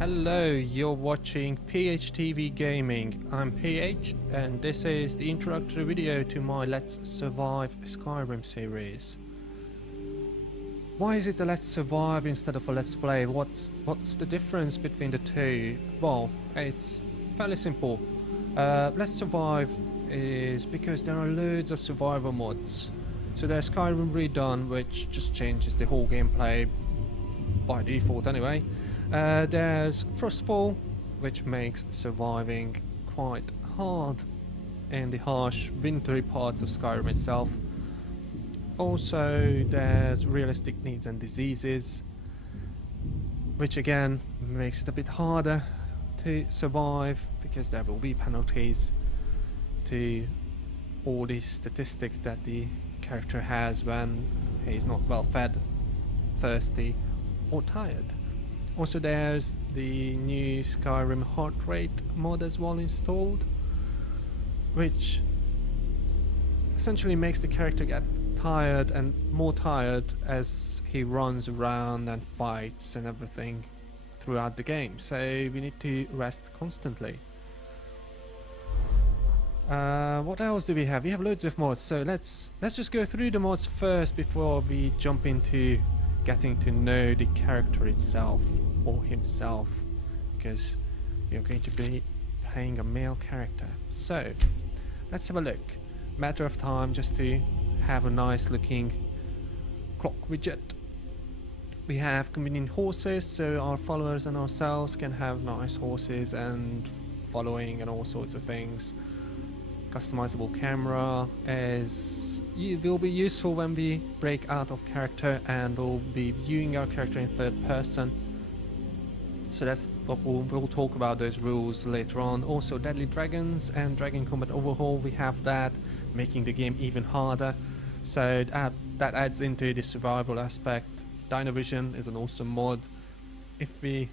Hello, you're watching PHTV Gaming. I'm PH and this is the introductory video to my Let's Survive Skyrim series. Why is it a Let's Survive instead of a Let's Play? What's the difference between the two? Well, it's fairly simple. Let's Survive is because there are loads of survival mods. So there's Skyrim Redone, which just changes the whole gameplay by default anyway. There's Frostfall, which makes surviving quite hard in the harsh wintry parts of Skyrim itself. Also there's Realistic Needs and Diseases, which again makes it a bit harder to survive because there will be penalties to all the statistics that the character has when he's not well fed, thirsty or tired. Also there's the new Skyrim heart rate mod as well installed, which essentially makes the character get tired and more tired as he runs around and fights and everything throughout the game, so we need to rest constantly. What else do we have? We have loads of mods, so let's just go through the mods first before we jump into getting to know the character itself or himself, because you're going to be playing a male character. So let's have a look. Matter of time just to have a nice looking clock widget. We have convenient horses, so our followers and ourselves can have nice horses and following and all sorts of things. Customizable camera will be useful when we break out of character and we'll be viewing our character in third person. So that's what we'll talk about, those rules later on. Also Deadly Dragons and Dragon Combat Overhaul, we have that, making the game even harder. So that adds into the survival aspect. Dynavision is an awesome mod. If we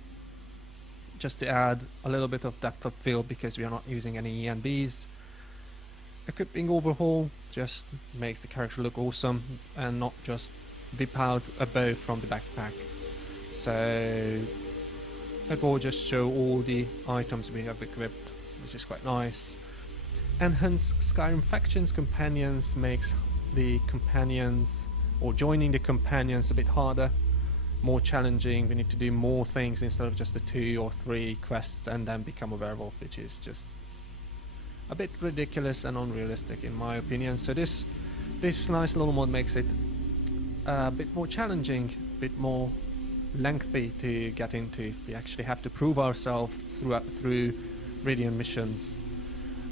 just to add a little bit of depth of field because we are not using any ENBs. Equipping Overhaul just makes the character look awesome and not just whip out a bow from the backpack. So it will just show all the items we have equipped, which is quite nice. Enhance Skyrim Factions Companions makes the companions, or joining the companions, a bit harder, more challenging. We need to do more things instead of just the 2 or 3 quests and then become a werewolf, which is just a bit ridiculous and unrealistic in my opinion. So this nice little mod makes it a bit more challenging, a bit more lengthy to get into. We actually have to prove ourselves through Radiant missions.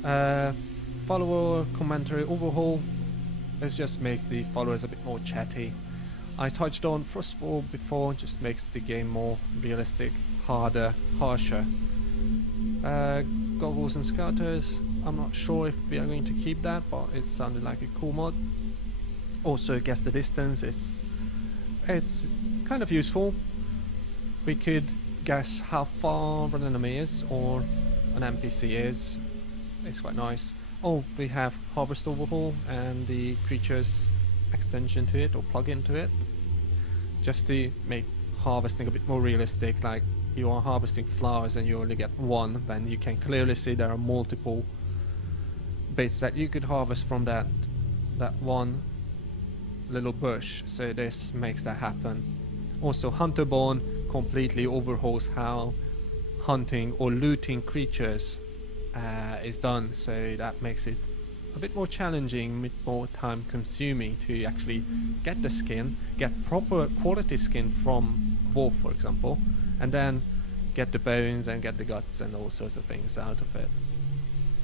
Follower commentary overhaul. This just makes the followers a bit more chatty. I touched on Frostfall before, just makes the game more realistic, harder, harsher. Goggles and Scouters, I'm not sure if we are going to keep that, but it sounded like a cool mod. Also Guess the Distance, it's kind of useful. We could guess how far an enemy is or an NPC is. It's quite nice. Oh, we have Harvest Overhaul and the creatures extension to it or plug into it, just to make harvesting a bit more realistic. Like you are harvesting flowers and you only get one, then you can clearly see there are multiple bits that you could harvest from that one little bush. So this makes that happen. Also Hunterborn completely overhauls how hunting or looting creatures is done, so that makes it a bit more challenging, a bit more time consuming to actually get the skin, get proper quality skin from a wolf for example, and then get the bones and get the guts and all sorts of things out of it.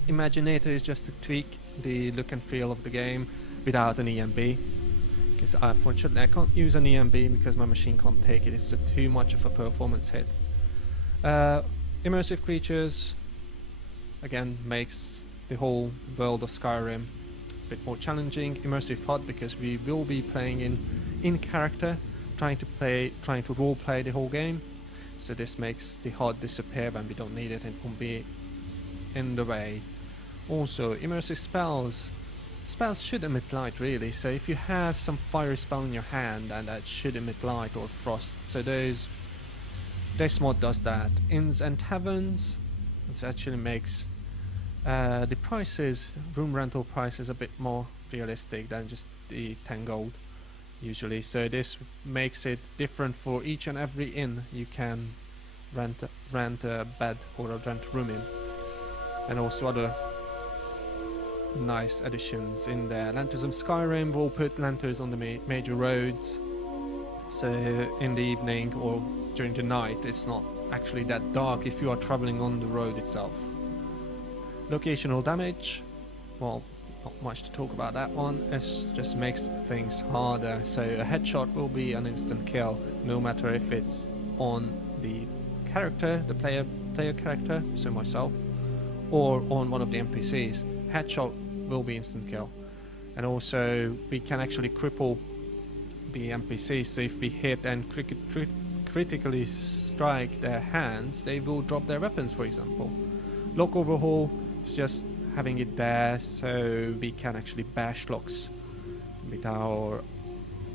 Imaginator is just to tweak the look and feel of the game without an ENB, because unfortunately I can't use an ENB because my machine can't take it. It's too much of a performance hit. Immersive creatures again makes the whole world of Skyrim a bit more challenging. Immersive HUD because we will be playing in character, trying to role play the whole game. So this makes the HUD disappear when we don't need it and won't be in the way. Also immersive spells. Spells should emit light really, so if you have some fire spell in your hand and that should emit light or frost, so those This mod does that. Inns and taverns, this actually makes the prices, room rental prices, a bit more realistic than just the 10 gold usually. So this makes it different for each and every inn you can rent a bed or rent a room in, and also other nice additions in there. Lanterns of Skyrim will put lanterns on the major roads, so in the evening or during the night it's not actually that dark if you are traveling on the road itself. Locational damage, well, not much to talk about that one. It just makes things harder. So a headshot will be an instant kill, no matter if it's on the character, the player character, so myself, or on one of the NPCs. Headshot will be instant kill. And also we can actually cripple the NPCs, so if we hit and critically strike their hands, they will drop their weapons, for example. Lock overhaul is just having it there so we can actually bash locks with our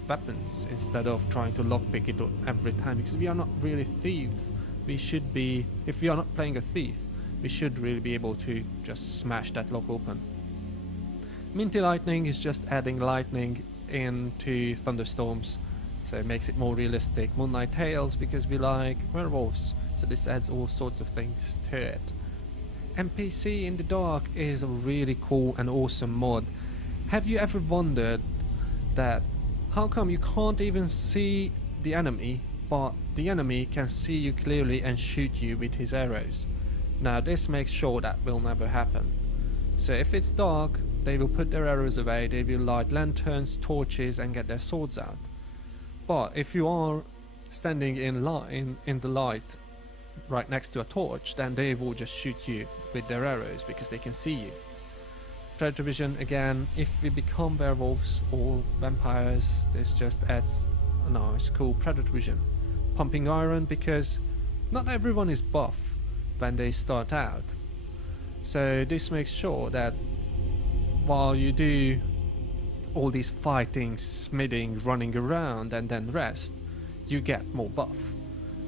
weapons instead of trying to lockpick it every time, because we are not really thieves. We should be, if we are not playing a thief, we should really be able to just smash that lock open. Minty lightning is just adding lightning into thunderstorms, so it makes it more realistic. Moonlight Tales, because we like werewolves, so this adds all sorts of things to it. NPC in the dark is a really cool and awesome mod. Have you ever wondered that how come you can't even see the enemy, but the enemy can see you clearly and shoot you with his arrows? Now this makes sure that will never happen. So if it's dark, they will put their arrows away, they will light lanterns, torches and get their swords out. But if you are standing in the light right next to a torch, then they will just shoot you with their arrows because they can see you. Predator vision, again, if we become werewolves or vampires, this just adds a nice cool predator vision. Pumping iron, because not everyone is buff when they start out, so this makes sure that while you do all these fighting, smithing, running around and then rest, you get more buff.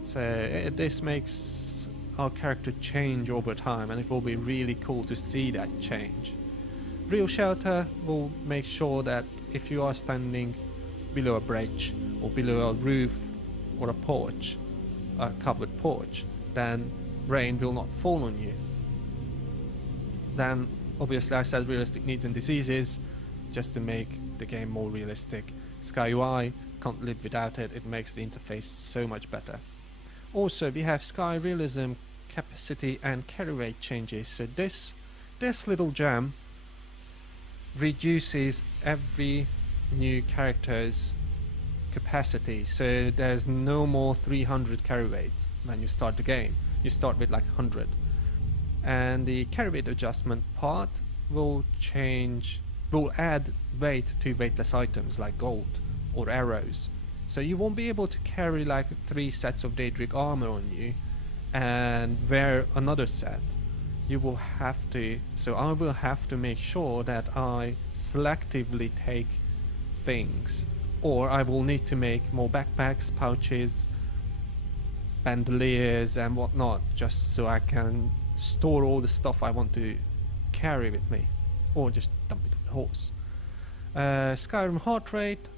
So this makes our character change over time, and it will be really cool to see that change. Real shelter will make sure that if you are standing below a bridge or below a roof or a porch, a covered porch, then rain will not fall on you. Then obviously I said realistic needs and diseases just to make the game more realistic. Sky UI, can't live without it, it makes the interface so much better. Also we have Sky Realism, capacity and carry rate changes. So this little gem reduces every new character's capacity. So there's no more 300 carry rate when you start the game. You start with like 100. And the carry rate adjustment part will add weight to weightless items like gold or arrows. So you won't be able to carry like 3 sets of Daedric armor on you and wear another set. You will have to, so I will have to make sure that I selectively take things, or I will need to make more backpacks, pouches, bandoliers and whatnot, just so I can store all the stuff I want to carry with me, or just dump it on the horse. Skyrim heart rate,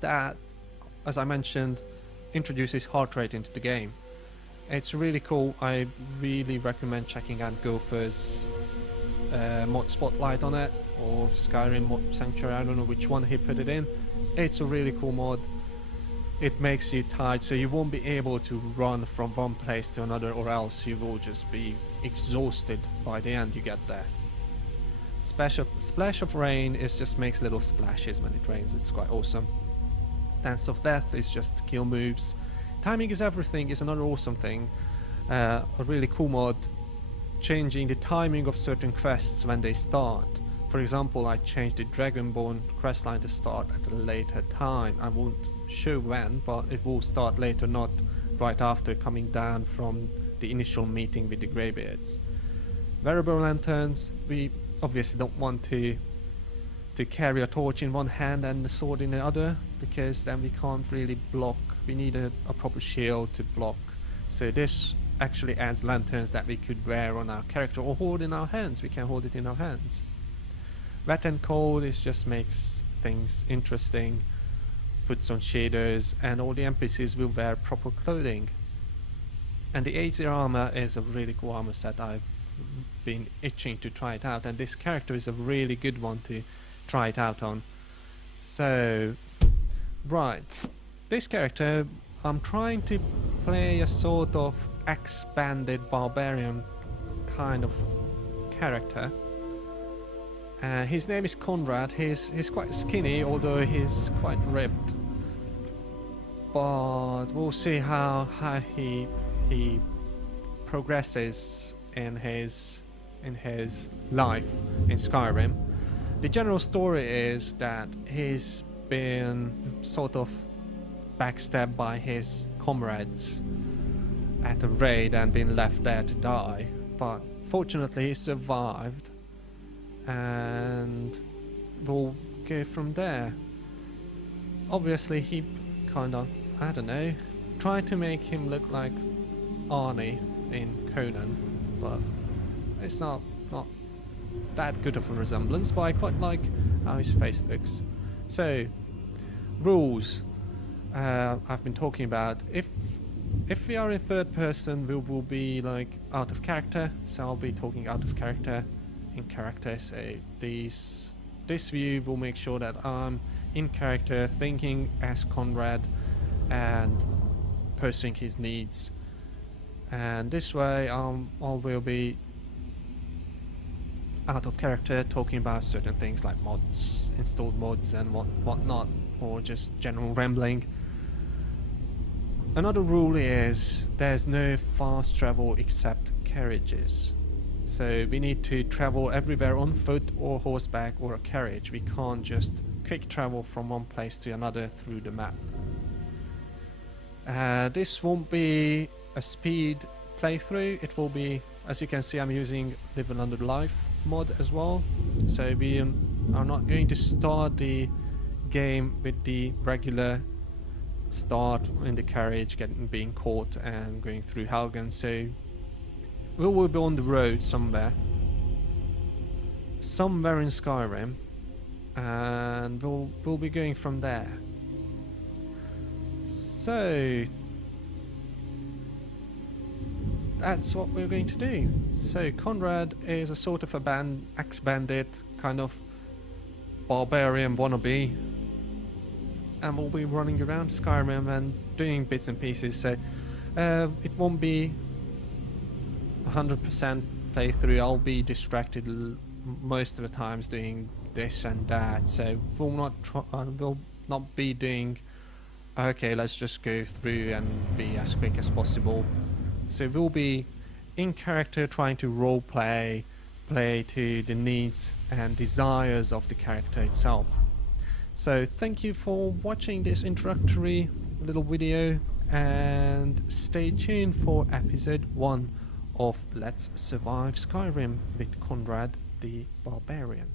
that, as I mentioned, introduces heart rate into the game. It's really cool. I really recommend checking out Gopher's mod spotlight on it, or Skyrim mod sanctuary, I don't know which one he put it in. It's a really cool mod. It makes you tired, so you won't be able to run from one place to another, or else you will just be exhausted by the end you get there. Splash of rain is just makes little splashes when it rains, it's quite awesome. Dance of Death is just kill moves. Timing is everything is another awesome thing. A really cool mod, changing the timing of certain quests when they start. For example, I changed the Dragonborn quest line to start at a later time. I won't show when, but it will start later, not right after coming down from the initial meeting with the Greybeards. Variable lanterns, we obviously don't want to carry a torch in one hand and a sword in the other, because then we can't really block. We need a proper shield to block So this actually adds lanterns that we could wear on our character or hold in our hands. We can hold it in our hands. Wet and cold is just makes things interesting, puts on shaders, and all the NPCs will wear proper clothing. And the 8 armor is a really cool armor set. I've been itching to try it out, and this character is a really good one to try it out on. So, right, this character, I'm trying to play a sort of expanded barbarian kind of character. His name is Conrad. He's quite skinny, although he's quite ripped. But we'll see how he progresses in his life in Skyrim. The general story is that he's been sort of backstabbed by his comrades at a raid and been left there to die, but fortunately he survived, and we'll go from there. Obviously he kind of, I don't know, tried to make him look like Arnie in Conan, but it's not that good of a resemblance, but I quite like how his face looks. So, rules I've been talking about. If we are in third person, we will be like out of character, so I'll be talking out of character, in character. So this view will make sure that I'm in character, thinking as Conrad and pursuing his needs. And this way I will be out of character, talking about certain things like mods, installed mods and whatnot, or just general rambling. Another rule is there's no fast travel except carriages. So we need to travel everywhere on foot or horseback or a carriage. We can't just quick travel from one place to another through the map. This won't be a speed playthrough. It will be, as you can see, I'm using Live Another Life mod as well. So we are not going to start the game with the regular start in the carriage, being caught and going through Helgen. So we will be on the road somewhere in Skyrim, and we'll be going from there. So that's what we're going to do. So Conrad is a sort of a ex-bandit, kind of barbarian wannabe, and we'll be running around Skyrim and doing bits and pieces. So it won't be 100% playthrough. I'll be distracted most of the times doing this and that. So we'll not be doing, okay, let's just go through and be as quick as possible. So we'll be in character, trying to play to the needs and desires of the character itself. So thank you for watching this introductory little video, and stay tuned for episode 1 of Let's Survive Skyrim with Conrad the Barbarian.